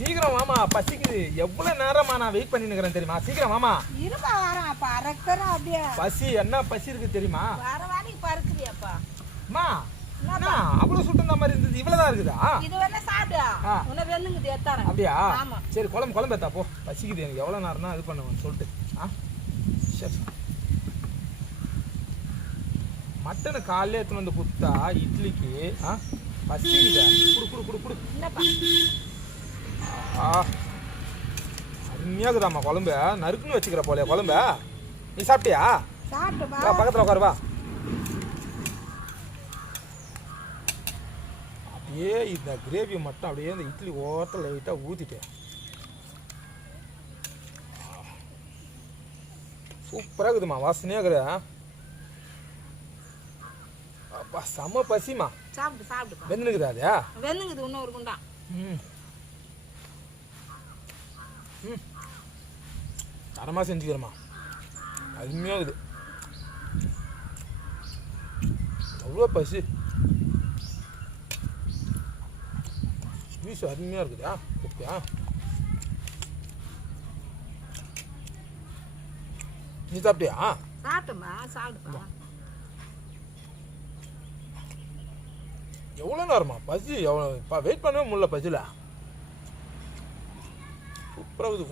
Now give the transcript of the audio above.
சீக்கிரம் வாமா, பசிக்குது. எவ்வளவு நேரமா நான் வெயிட் பண்ணி நிக்கிறேன் தெரியுமா? சீக்கிரம் வாமா. இருப்பா வரேன். பறக்கிறோம் அப்படியே. பசி என்ன பசி இருக்கு தெரியுமா? வர வாடிக்கு பறக்குறியாப்பா? அம்மா என்ன அவ்வளவு சுட்டு மாதிரி இருந்தது, இவ்வளவுதான் இருக்குதா? இது வேணா சாப்பிடா. உன்ன வெள்ளுங்குது எத்தாரேன். அப்படியா? ஆமா. சரி குழம்பு ஏத்தா போ. பசிக்குது எனக்கு. எவ்வளவு நேரம்னா இது பண்ணுவேன்னு சொல்லிட்டு. சரி. மட்டனை காலையில எடுத்துன்னு வந்து குத்தா இட்லிக்கு பசிக்குதா? குடு. என்னப்பா? அருமையாக்குதாம்மா குழம்பு. நறுக்குன்னு வச்சுக்கிற போலையா குழம்பு? நீ சாப்பிட்டியா? சாப்பிட்டுப்பா. பக்கத்துல உட்காரு வா. அப்படியே இந்த கிரேவி மட்டும் அப்படியே இந்த இட்லி ஓரத்தில் லைட்டாக ஊற்றிட்டேன். சூப்பராக இருக்குதுமா, வாசனையாக இருக்குதா? அப்பா செம பசிமா. சாப்பிடு. வெந்துக்குதா அது? வெந்துக்குது இன்னொரு குண்டா. தரமாக செஞ்சுக்கிறேம்மா. அருமையாக இருக்குது. அவ்வளோ பசி. ஜூஸ் அருமையாக இருக்குதா? ஓகே. நீ சாப்பிட்டியா? சாப்பிடுப்பா. எவ்வளோ நேரமா பசி? எவ்வளோ வெயிட் பண்ணவே முடியல பசியில். சூப்பராக இருக்குது.